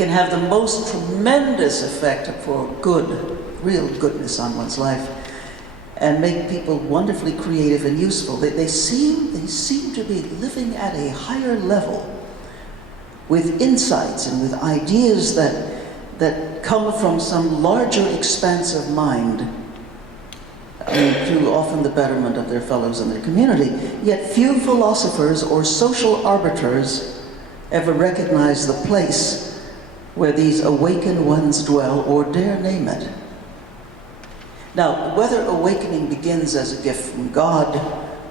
can have the most tremendous effect for good, real goodness on one's life, and make people wonderfully creative and useful. They seem to be living at a higher level with insights and with ideas that come from some larger expanse of mind, to often the betterment of their fellows in their community. Yet few philosophers or social arbiters ever recognize the place where these awakened ones dwell or dare name it. Now, whether awakening begins as a gift from God,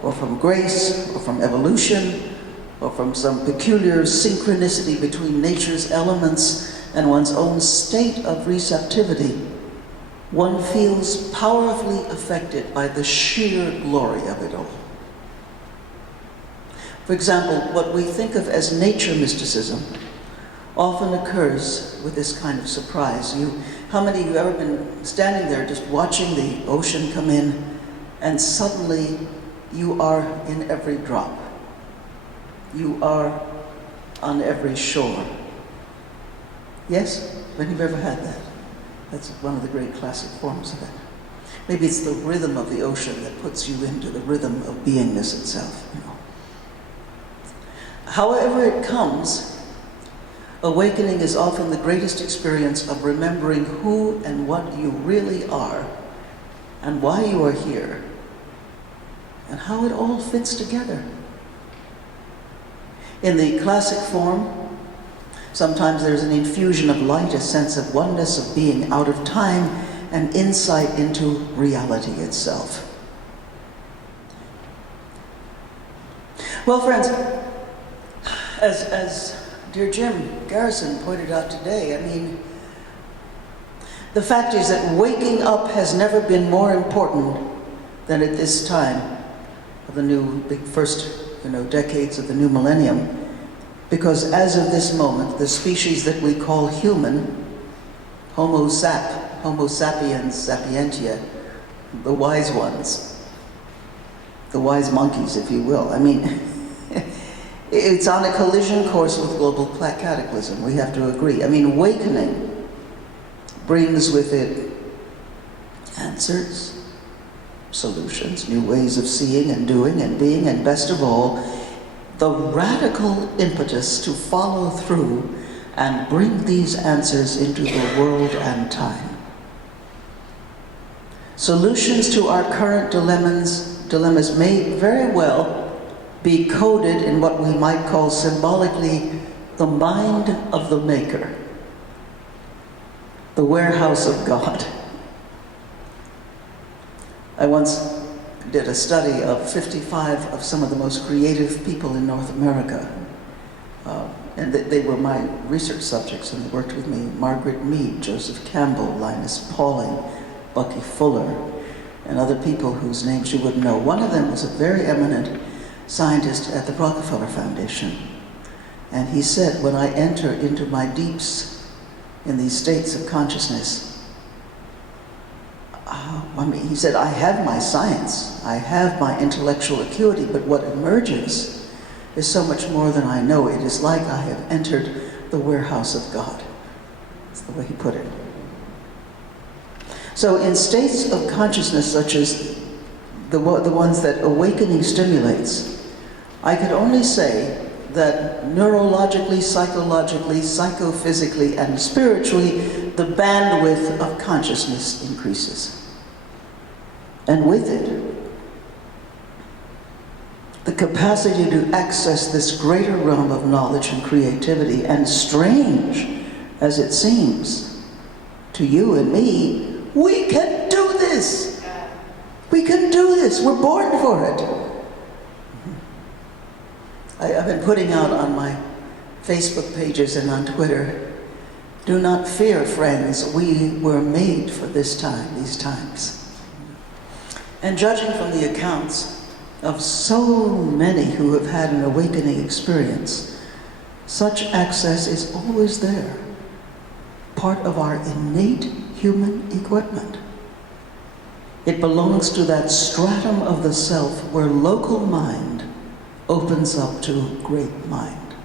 or from grace, or from evolution, or from some peculiar synchronicity between nature's elements and one's own state of receptivity, one feels powerfully affected by the sheer glory of it all. For example, what we think of as nature mysticism often occurs with this kind of surprise. How many of you have ever been standing there just watching the ocean come in, and suddenly you are in every drop? You are on every shore. Yes? When you've ever had that? That's one of the great classic forms of it. Maybe it's the rhythm of the ocean that puts you into the rhythm of beingness itself, you know. However it comes, awakening is often the greatest experience of remembering who and what you really are, and why you are here, and how it all fits together. In the classic form, sometimes there's an infusion of light, a sense of oneness, of being out of time, and insight into reality itself. Well, friends, as dear Jim Garrison pointed out today, I mean, the fact is that waking up has never been more important than at this time of the new big first, decades of the new millennium. Because as of this moment, the species that we call human, Homo sapiens sapientia, the wise ones, the wise monkeys, if you will. I mean, it's on a collision course with global cataclysm, we have to agree. I mean, awakening brings with it answers, solutions, new ways of seeing and doing and being, and best of all, the radical impetus to follow through and bring these answers into the world and time. Solutions to our current dilemmas may very well be coded in what we might call symbolically the mind of the maker, the warehouse of God. I once did a study of 55 of some of the most creative people in North America. And they were my research subjects, and they worked with me. Margaret Mead, Joseph Campbell, Linus Pauling, Bucky Fuller, and other people whose names you wouldn't know. One of them was a very eminent scientist at the Rockefeller Foundation. And he said, when I enter into my deeps in these states of consciousness, he said, I have my science, I have my intellectual acuity, but what emerges is so much more than I know. It is like I have entered the warehouse of God. That's the way he put it. So in states of consciousness such as the ones that awakening stimulates, I could only say that neurologically, psychologically, psychophysically, and spiritually, the bandwidth of consciousness increases. And with it, the capacity to access this greater realm of knowledge and creativity, and strange as it seems to you and me, we can do this. We can do this. We're born for it. I've been putting out on my Facebook pages and on Twitter, do not fear, friends, we were made for this time, these times. And judging from the accounts of so many who have had an awakening experience, such access is always there, part of our innate human equipment. It belongs to that stratum of the self where local mind opens up to great mind.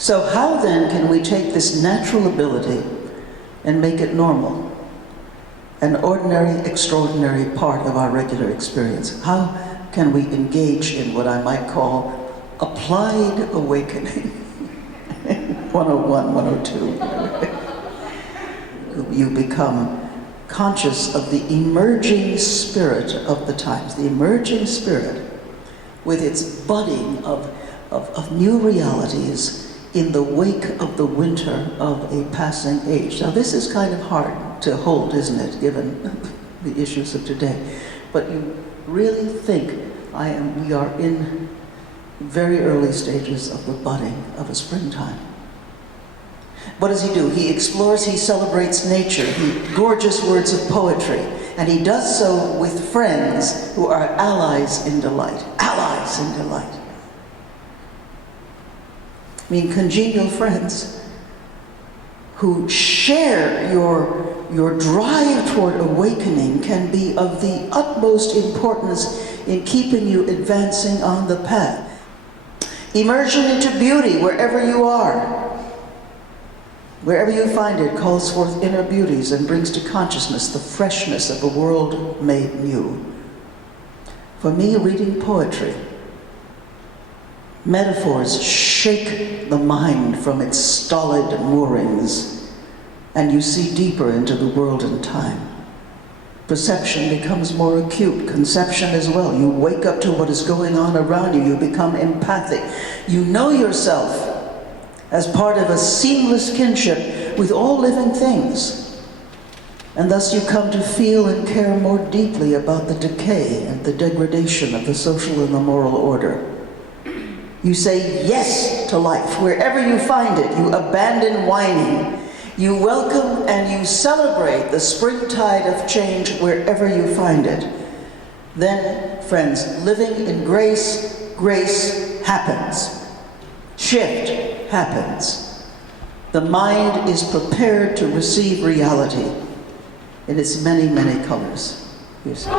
So how then can we take this natural ability and make it normal? An ordinary, extraordinary part of our regular experience. How can we engage in what I might call applied awakening? 101, 102. You become conscious of the emerging spirit of the times, the emerging spirit with its budding of new realities in the wake of the winter of a passing age. Now this is kind of hard to hold, isn't it, given the issues of today. But you really think we are in very early stages of the budding of a springtime. What does he do? He explores, he celebrates nature, gorgeous words of poetry, and he does so with friends who are allies in delight. Allies in delight. I mean, congenial friends who share your drive toward awakening can be of the utmost importance in keeping you advancing on the path. Immersion into beauty wherever you are. Wherever you find it calls forth inner beauties and brings to consciousness the freshness of a world made new. For me, reading poetry, metaphors shake the mind from its stolid moorings, and you see deeper into the world and time. Perception becomes more acute, conception as well. You wake up to what is going on around you, you become empathic. You know yourself as part of a seamless kinship with all living things. And thus you come to feel and care more deeply about the decay and the degradation of the social and the moral order. You say yes to life wherever you find it. You abandon whining. You welcome and you celebrate the springtide of change wherever you find it. Then, friends, living in grace, grace happens. Shift happens. The mind is prepared to receive reality in its many, many colors. You see.